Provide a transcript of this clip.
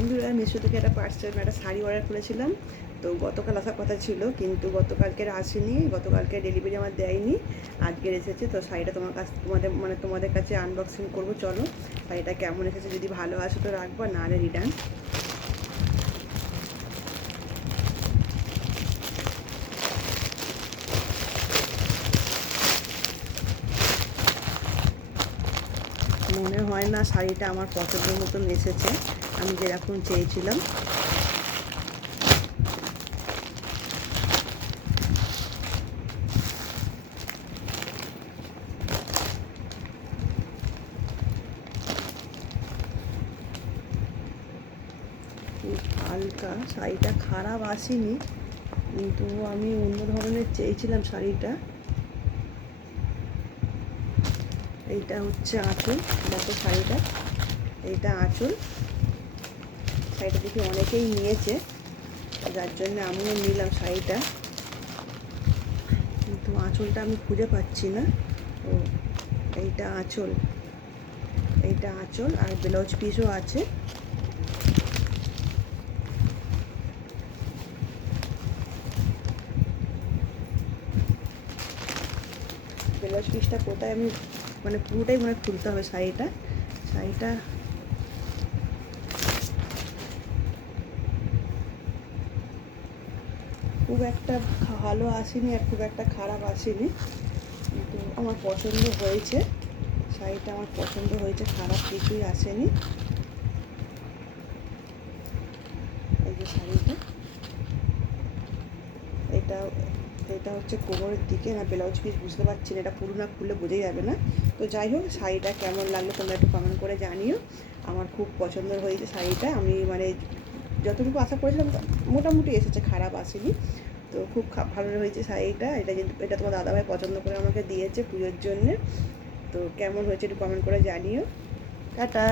বন্ধুরা, মিশো থেকে একটা শাড়ি অর্ডার করেছিলাম। তো গতকাল আসার কথা ছিল, কিন্তু গতকালকে আসেনি, গতকালকে ডেলিভারি আমার দেয়নি, আজকের এসেছে। তো শাড়িটা তোমাদের কাছে আনবক্সিং করবো। চলো শাড়িটা কেমন এসেছে, যদি ভালো আসে তো রাখবো, না হলে রিটার্ন। মনে হয় না শাড়িটা আমার পছন্দের মতন এসেছে, আমি যেরকম চেয়েছিলাম। খুব হালকা, শাড়িটা খারাপ আসেনি, কিন্তু আমি অন্য ধরনের চেয়েছিলাম শাড়িটা। এইটা হচ্ছে আঁচল, দেখো শাড়িটা, এইটা আঁচল। শাড়িটা দেখি অনেকেই নিয়েছে, যার জন্য আমিও নিলাম শাড়িটা, কিন্তু আঁচলটা আমি খুঁজে পাচ্ছি না। ও, এইটা আঁচল, এইটা আঁচল, আর ব্লাউজ পিসও আছে। ব্লাউজ পিসটা কোথায়, আমি পুরোটাই খুলতে হবে শাড়িটা। শাড়িটা খুব একটা ভালো আসেনি আর খুব একটা খারাপ আসেনি, কিন্তু আমার পছন্দ হয়েছে। শাড়িটা আমার পছন্দ হয়েছে, খারাপ কিছুই আসেনি। এই যে শাড়িটা, এটা এটা হচ্ছে কোমরের দিকে, না ব্লাউজ পিস বুঝতে পারছি না, এটা পুরো না খুললে বোঝাই যাবে না। তো যাই হোক, শাড়িটা কেমন লাগলো তোমরা একটু কমেন্ট করে জানিও। আমার খুব পছন্দ হয়েছে শাড়িটা, আমি যতটুকু আশা করেছিলাম মোটামুটি এসেছে, খারাপ আসেনি। তো খুব ভালো হয়েছে শাড়িটা। এটা তোমার দাদাভাই পছন্দ করে আমাকে দিয়েছে পুজোর জন্যে। তো কেমন হয়েছে একটু কমেন্ট করে জানিও। টাটা।